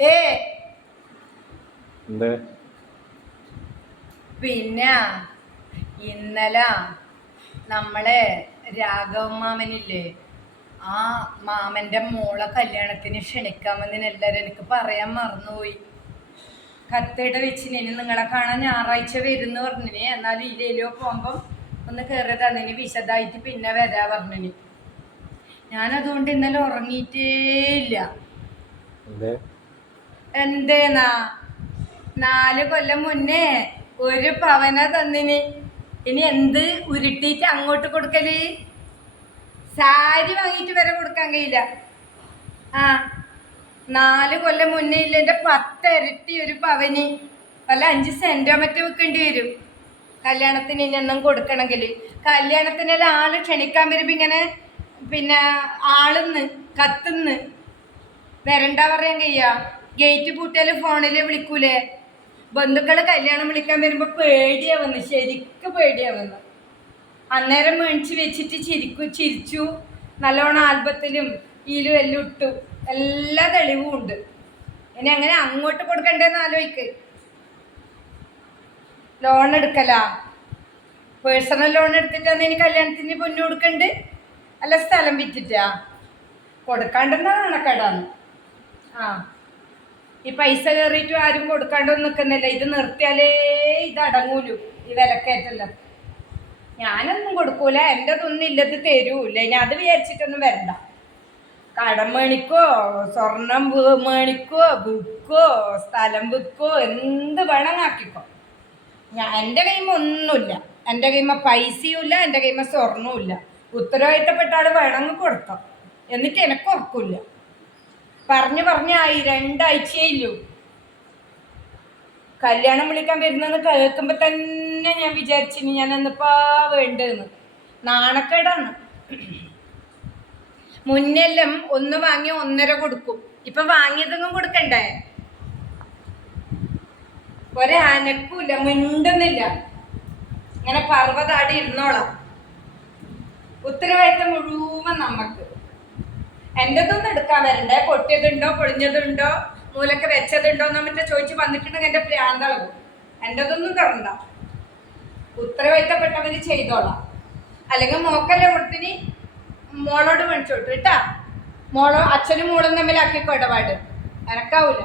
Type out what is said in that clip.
ഏ. എന്ത്? പിന്നെ ഇന്നലെ നമ്മളെ രാഘവ മാമനില്ലേ? ആ മാമന്റെ മോളെ കല്യാണത്തിന് ക്ഷണിക്കാമെന്ന് എല്ലാവരും എനിക്ക് പറയാൻ മറന്നുപോയി. കത്തയുടെ വെച്ചിന് ഇനി നിങ്ങളെ കാണാൻ ഞായറാഴ്ച വരുന്ന് പറഞ്ഞിന്. എന്നാലും ഇതിലോ പോകുമ്പം ഒന്ന് കയറി തന്നിന് വിശദമായിട്ട് പിന്നെ വരാ പറഞ്ഞിന്. ഞാനതുകൊണ്ട് ഇന്നലെ ഉറങ്ങിയിട്ടേ ഇല്ല എന്ത് എന്തേന്നാ നാല് കൊല്ലം മുന്നേ ഒരു പവന തന്നിന്. ഇനി എന്ത് ഉരുട്ടിയിട്ട് അങ്ങോട്ട് കൊടുക്കൽ? സാരി വാങ്ങിയിട്ട് വരെ കൊടുക്കാൻ കഴിയില്ല. ആ നാല് കൊല്ലം മുന്നേ ഇല്ല എന്റെ പത്തിരട്ടി ഒരു പവന്. അല്ല അഞ്ച് സെന്റോ വെക്കേണ്ടി വരും. കല്യാണത്തിന് ഇനി ഒന്നും കൊടുക്കണമെങ്കിൽ കല്യാണത്തിനെല്ലാം ആൾ ക്ഷണിക്കാൻ വരുമ്പോൾ ഇങ്ങനെ പിന്നെ ആളുന്ന് കത്തുന്ന്. വരണ്ട പറയാൻ കഴിയാ? ഗേറ്റ് പൂട്ടിയാൽ ഫോണിൽ വിളിക്കൂലേ? ബന്ധുക്കളെ കല്യാണം വിളിക്കാൻ വരുമ്പോ പേടിയാ വന്ന് ശരിക്കും പേടിയാ വന്ന്. അന്നേരം മേടിച്ച് വെച്ചിട്ട് ചിരിക്കു ചിരിച്ചു. നല്ലോണം ആൽബത്തിലും ഈലും എല്ലാം ഇട്ടു. എല്ലാ തെളിവും ഉണ്ട്. ഇനി അങ്ങനെ അങ്ങോട്ട് കൊടുക്കണ്ടേന്ന് ആലോചിക്ക് ലോൺ എടുക്കല. പേഴ്സണൽ ലോൺ എടുത്തിട്ടാണ് ഇനി കല്യാണത്തിന് പൊന്നു കൊടുക്കണ്ട്? അല്ല സ്ഥലം വിറ്റിട്ടാ? കൊടുക്കാണ്ടെന്നാ കണക്കേടാന്ന് ആ. ഈ പൈസ കയറിയിട്ടും ആരും കൊടുക്കാണ്ടൊന്നും നിൽക്കുന്നില്ല ഇത് നിർത്തിയാലേ ഇത് അടങ്ങൂലു ഈ വിലക്കയറ്റല്ല ഞാനൊന്നും കൊടുക്കൂല എന്റെതൊന്നും ഇല്ലത് തരൂല. ഇനി അത് വിചാരിച്ചിട്ടൊന്നും വരണ്ട. കടം മേണിക്കോ സ്വർണം മേണിക്കോ വിൽക്കോ സ്ഥലം വിൽക്കോ എന്ത് വേണം ആക്കിക്കോ. ഞാൻ എന്റെ കൈമ ഒന്നുമില്ല. എന്റെ കൈമ പൈസയും ഇല്ല എന്റെ കൈമ സ്വർണവും ഇല്ല. ഉത്തരവാദിത്തപ്പെട്ട ആൾ വേണമെങ്കിൽ കൊടുത്തോ. എന്നിട്ട് എനിക്ക് ഉറക്കില്ല പറഞ്ഞു പറഞ്ഞായി രണ്ടാഴ്ചയേ ഇല്ലൂ. കല്യാണം വിളിക്കാൻ വരുന്നെന്ന് കേൾക്കുമ്പോൾ തന്നെ ഞാൻ വിചാരിച്ചിന് ഞാൻ എന്നിപ്പാ വേണ്ടെന്ന്. നാണക്കേടാണ് മുന്നെല്ലാം ഒന്ന് വാങ്ങി ഒന്നര കൊടുക്കും. ഇപ്പൊ വാങ്ങിയതൊന്നും കൊടുക്കണ്ടേ? ഒരനക്കൂല മിണ്ടുന്നില്ല. ഇങ്ങനെ പർവതാടി ഇരുന്നോളാം. ഉത്തരവാദിത്തം മുഴുവൻ നമുക്ക് എന്റെതൊന്നും എടുക്കാൻ വരണ്ടേ? പൊട്ടിയതുണ്ടോ പൊളിഞ്ഞതുണ്ടോ മൂലൊക്കെ വെച്ചതുണ്ടോ എന്ന് മറ്റേ ചോദിച്ച് വന്നിട്ടുണ്ടെങ്കിൽ എന്റെ എന്റെതൊന്നും തരണ്ട ഉത്തരവാദിത്തപ്പെട്ടവർ ചെയ്തോളാം. അല്ലെങ്കിൽ മോക്കല്ലേ കൊടുത്തിന് മോളോട് മേടിച്ചോട്ടു കേട്ടാ. മോളോ അച്ഛനും മോളും തമ്മിലാക്കിക്കോ ഇടപാട്. എനക്കാവൂല